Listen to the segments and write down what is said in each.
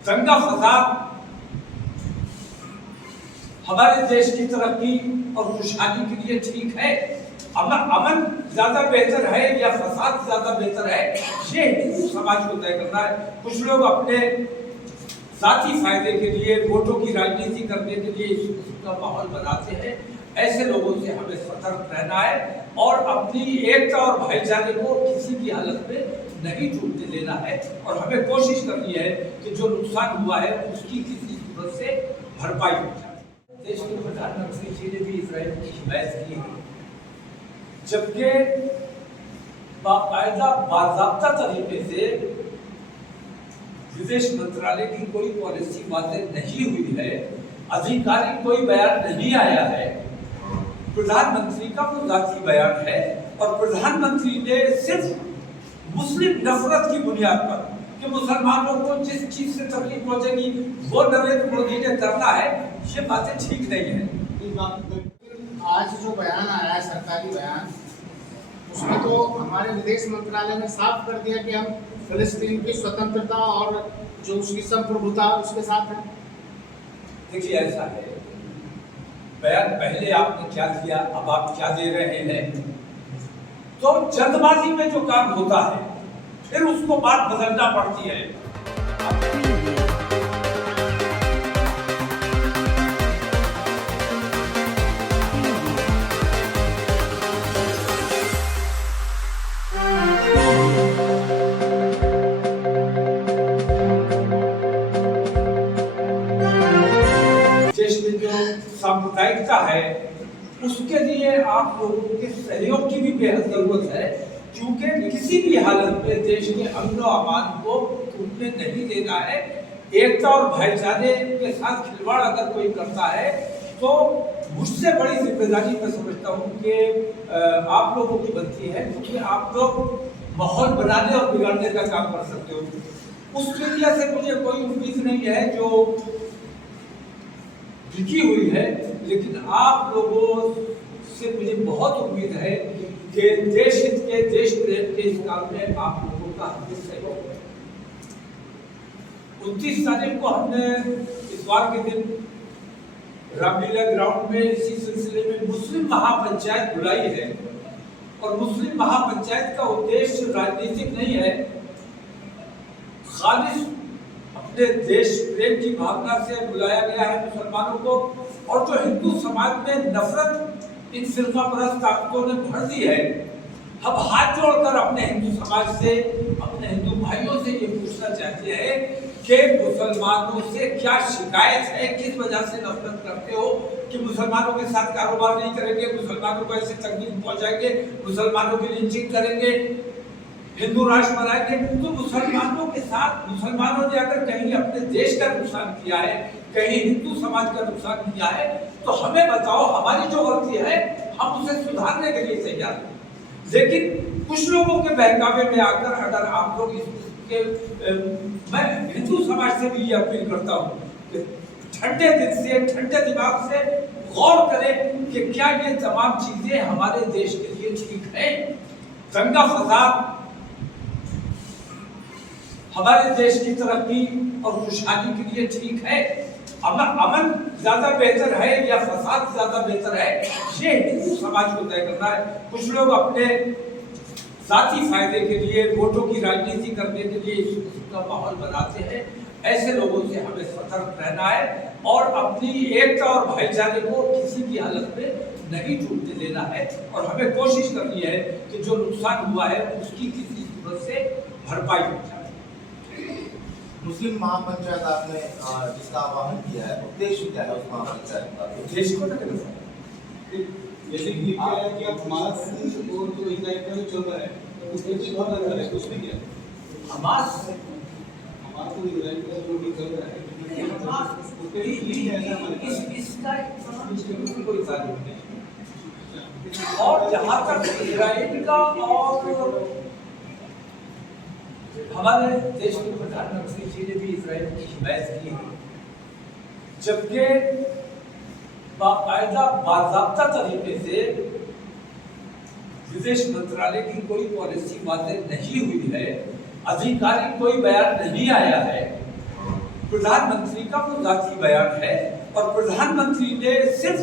दंगा फसाद हमारे देश की तरक्की और खुशहाली के लिए ठीक है। अमन ज्यादा बेहतर है या फसाद ज्यादा बेहतर है, ये हिंदू समाज को तय करना है। कुछ लोग अपने जाती फायदे के लिए, वोटों की राजनीति करने के लिए इस किस्म का माहौल बनाते हैं। ऐसे लोगों से हमें सतर्क रहना है और अपनी एकता और भाईचारे को किसी भी हालत में नहीं टूटने देना है। और हमें कोशिश करनी है कि जो नुकसान हुआ है उसकी किसी सूरत से भरपाई हो जाए। देश के प्रधानमंत्री जी ने भी इजराइल की हिमायत की है, जबकि बाकायदा बाज़ाब्ता तरीके से विदेश मंत्रालय की कोई पॉलिसी वाज़ेह नहीं हुई है, आधिकारिक कोई बयान नहीं आया है। प्रधानमंत्री का वो जाती बयान है और प्रधानमंत्री ने सिर्फ मुस्लिम नफरत की बुनियाद पर कि मुसलमानों को जिस चीज से तकलीफ पहुंचेगी वो नरेंद्र मोदी ने करना है, ये बातें ठीक नहीं है। आज जो बयान आया है, सरकारी बयान, उसमें तो हमारे विदेश मंत्रालय ने साफ कर दिया कि हम फिलिस्तीन की स्वतंत्रता और जो उसकी संप्रभुता उसके साथ है। देखिए, ऐसा है, बयान पहले आपने क्या दिया, अब आप क्या दे रहे हैं। तो जल्दबाजी में जो काम होता है फिर उसको बात बदलना पड़ती है। देश में जो सांप्रदायिकता है उसके लिए आप लोगों के सहयोग की भी बेहद जरूरत है, क्योंकि किसी भी हालत में देश के अमन और अमान को टूटने नहीं देना है। एकता और भाईचारे के साथ खिलवाड़ अगर कोई करता है तो मुझसे बड़ी जिम्मेदारी मैं समझता हूँ कि आप लोगों की बनती है, क्योंकि आप लोग माहौल बनाने और बिगाड़ने का काम कर सकते हो। उस मीडिया से मुझे कोई उम्मीद नहीं है जो बिकी हुई है, लेकिन आप लोगों से मुझे बहुत उम्मीद है कि देश हित के, देश प्रेम के इस काम में आप लोगों का हमें सहयोग है। 29 तारीख को हमने इतवार के दिन रामलीला ग्राउंड में इसी सिलसिले में मुस्लिम महापंचायत बुलाई है। और मुस्लिम महापंचायत का उद्देश्य राजनीतिक नहीं है, खालिस अपने देश प्रेम की भावना से बुलाया गया है मुसलमानों को। और जो हिंदू समाज में नफरत इन फिरका परस्त ताकतों ने भर दी है, हम हाथ जोड़कर अपने हिंदू समाज से, अपने हिंदू भाइयों से ये पूछना चाहते हैं कि मुसलमानों से क्या शिकायत है, किस वजह से नफरत करते हो कि मुसलमानों के साथ कारोबार नहीं करेंगे, मुसलमानों को ऐसे तकलीफ पहुंचाएंगे, मुसलमानों की लिंचिंग करेंगे, हिंदू राष्ट्र बनाएंगे। तो मुसलमानों के साथ, मुसलमानों ने अगर कहीं अपने देश का नुकसान किया है, कहीं हिंदू समाज का नुकसान किया है, तो हमें बताओ, हमारी जो गलती है हम उसे सुधारने के लिए तैयार हैं। लेकिन कुछ लोगों के बहकावे में आकर अगर आप लोग इसके, मैं हिंदू समाज से भी ये अपील करता हूँ कि ठंडे दिल से, ठंडे दिमाग से गौर करें कि क्या ये तमाम चीजें हमारे देश के लिए ठीक है। दंगा फसाद हमारे देश की तरक्की और खुशहाली के लिए ठीक है। अमन ज्यादा बेहतर है या फसाद ज्यादा बेहतर है, ये हिंदू समाज को तय करना है। कुछ लोग अपने जाती फायदे के लिए, वोटों की राजनीति करने के लिए इस किस्म का माहौल बनाते हैं। ऐसे लोगों से हमें सतर्क रहना है और अपनी एकता और भाईचारे को किसी भी हालत में नहीं टूटने देना है। और हमें कोशिश करनी है कि जो नुकसान हुआ है उसकी किसी सूरत से भरपाई हो जाए। मुस्लिम महापंचायत आपने जिसका आह्वान किया है, उद्देश्य क्या है उस महापंचायत का? देश को जैसे कि क्या है कि अब हमास और जो इजराइल का जो चल रहा है उसमें भी बहुत लग रहा है, उसमें क्या हमास तो इजराइल का जो भी चल रहा है उसके लिए ऐसा हमारे इसका कोई तारीफ नहीं। और जहाँ तक इजराइल का और हमारे देश के प्रधानमंत्री जी ने भी इजराइल की हिमायत की है, जबकि बाकायदा बाज़ाब्ता तरीके से विदेश मंत्रालय की कोई पॉलिसी वाज़ेह नहीं हुई है, आधिकारिक कोई बयान नहीं आया है। प्रधानमंत्री का वो जाती बयान है और प्रधानमंत्री ने सिर्फ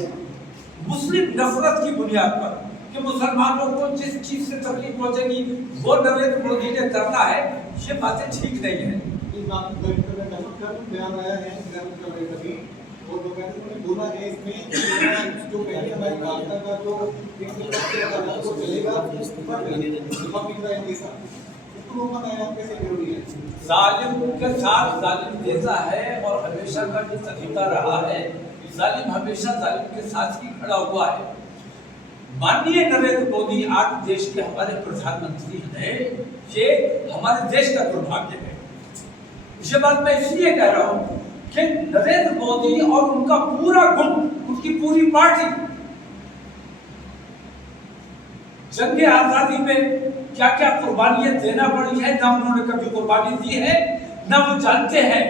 मुस्लिम नफरत की बुनियाद पर कि मुसलमानों को जिस चीज से तकलीफ पहुंचेगी वो नरेंद्र मोदी ने करना है, ये बातें ठीक नहीं है। बयान आया है और उन्होंने बोला है इसमें जो पहले हमारे कांग्रेस का जो तो चलेगा जालिम के साथ जालिम देता है और हमेशा का जो तरीका रहा है, जालिम हमेशा जालिम के साथ ही खड़ा हुआ है। माननीय नरेंद्र मोदी आज देश के हमारे प्रधानमंत्री हैं, ये हमारे देश का दुर्भाग्य है। ये बात मैं इसलिए कह रहा हूं कि नरेंद्र मोदी और उनका पूरा गुट, उनकी पूरी पार्टी जंग आजादी में क्या क्या कुर्बानियां देना पड़ी है, ना उन्होंने कभी कुर्बानी दी है, ना वो जानते हैं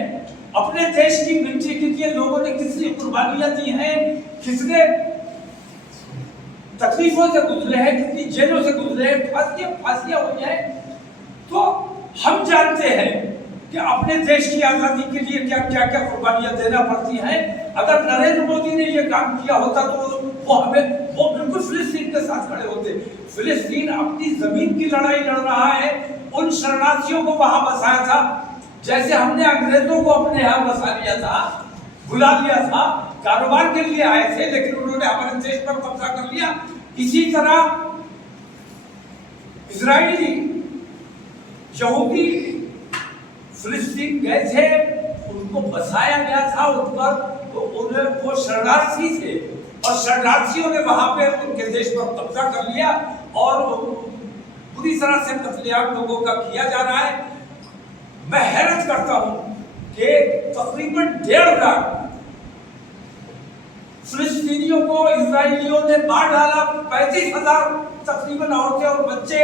अपने देश की मिट्टी के लिए लोगों ने कितनी कुर्बानियां दी हैं, कितने तकलीफों से गुजरे हैं, कितनी जेलों से गुजरे हैं, फांसियां हुई हैं। तो हम जानते हैं कि अपने देश की आजादी के लिए क्या क्या क्या कुर्बानियां देना पड़ती हैं। अगर नरेंद्र मोदी ने ये काम किया होता तो वो बिल्कुल फिलिस्तीन के साथ खड़े होते। फिलिस्तीन अपनी जमीन की लड़ाई लड़ रहा है, उन शरणार्थियों को वहां बसाया था जैसे हमने अंग्रेजों को अपने यहाँ बसा लिया था, बुला लिया था, कारोबार के लिए आए थे, लेकिन उन्होंने हमारे देश पर कब्जा कर लिया। इसी तरह इजरायली यहूदी फिलिस्तीन गए थे, उनको बसाया गया था, उन पर तो उन्हें वो शरणार्थी थे और शरणार्थियों ने वहां पे उनके देश पर कब्जा कर लिया और पूरी तरह से कत्लेआम लोगों का किया जा रहा है। मैं हैरत करता हूं कि तकरीबन 1.5 लाख फिलिस्तीनियों को इजरायलियों ने मार डाला, 35,000 तकरीबन औरतें और बच्चे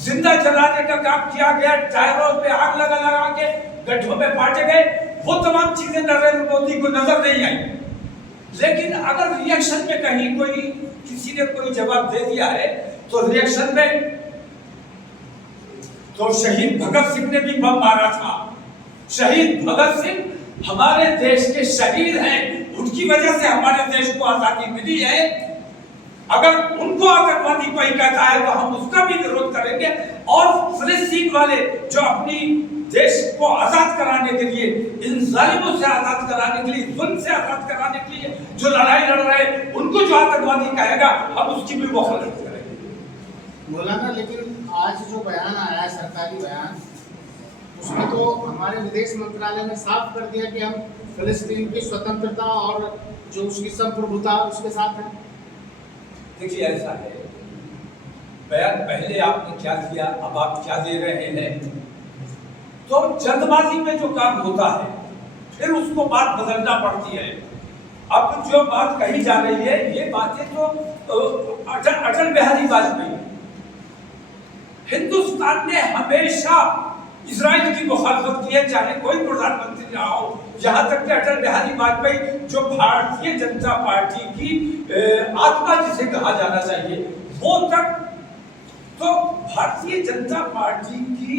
जिंदा जलाने का काम किया गया, टायरों पे आग लगा के गड्ढों में बांटे गए। वो तमाम चीजें नरेंद्र मोदी को नजर नहीं आई। लेकिन अगर रिएक्शन में कहीं किसी ने कोई जवाब दे दिया है तो रिएक्शन में तो शहीद भगत सिंह ने भी बम मारा था। शहीद भगत सिंह हमारे देश के शहीद हैं, उनकी वजह से हमारे देश को आजादी मिली है। अगर उनको आतंकवादी कोई कहता है तो हम उसका भी विरोध करेंगे। और फिलिस्तीन वाले जो अपनी देश को आजाद कराने के लिए, इन जालिमों से आजाद कराने के लिए, जुल्म से आजाद कराने के लिए जो लड़ाई लड़ रहे हैं, उनको जो आतंकवादी कहेगा हम उसकी भी मुखालफत करेंगे। मौलाना, लेकिन आज जो बयान आया है, सरकारी बयान, उसमें तो हमारे विदेश मंत्रालय ने साफ कर दिया कि हम फिलिस्तीन की स्वतंत्रता और जो उसकी संप्रभुता उसके साथ है। देखिए ऐसा है, बयान पहले आपने क्या दिया, अब आप क्या दे रहे हैं। तो जल्दबाजी में जो काम होता है फिर उसको बात बदलना पड़ती है। अब जो बात कही जा रही है ये बातें तो अटल बिहारी वाजपेयी, हिंदुस्तान ने हमेशा इजराइल की मुखालफत की है, चाहे कोई प्रधानमंत्री रहा हो। यहाँ तक कि अटल बिहारी वाजपेयी जो भारतीय जनता पार्टी की आत्मा जिसे कहा जाना चाहिए, वो तक तो भारतीय जनता पार्टी की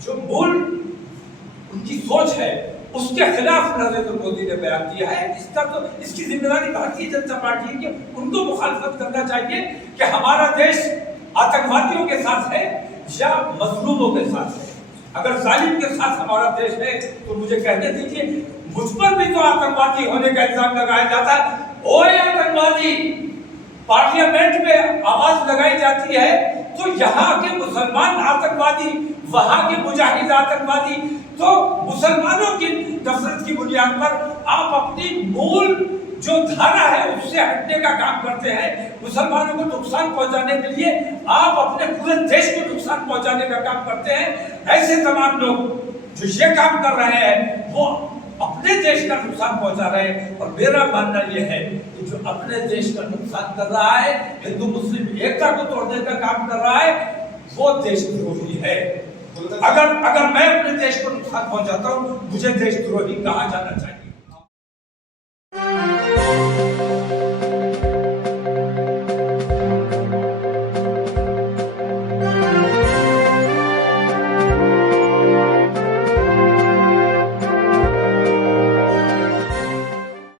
जो मूल उनकी सोच है उसके खिलाफ नरेंद्र मोदी ने बयान दिया है। इसकी जिम्मेदारी भारतीय जनता पार्टी है कि उनको मुखालफत करना चाहिए कि हमारा देश आतंकवादियों के साथ है या मजलूमों के साथ है। अगर जालिम के साथ हमारा देश है तो मुझे कहने दीजिए, मुझ पर भी तो आतंकवादी होने का इल्जाम लगाया जाता है। ओए आतंकवादी, पार्लियामेंट में आवाज लगाई जाती है तो यहाँ के मुसलमान आतंकवादी, वहां के मुजाहिद आतंकवादी। तो मुसलमानों की नफरत की बुनियाद पर आप अपनी मूल जो धारा है उससे हटने का काम करते हैं। मुसलमानों को नुकसान पहुंचाने के लिए आप अपने पूरे देश को नुकसान पहुंचाने का काम करते हैं। ऐसे तमाम लोग जो ये काम कर रहे हैं वो अपने देश का नुकसान पहुंचा रहे हैं। और मेरा मानना यह है कि जो अपने देश का नुकसान कर रहा है, हिंदू मुस्लिम एकता को तोड़ने का काम कर रहा है, वो देशद्रोही है। अगर मैं अपने देश को नुकसान पहुंचाता हूं, मुझे देशद्रोही कहा जाना चाहिए।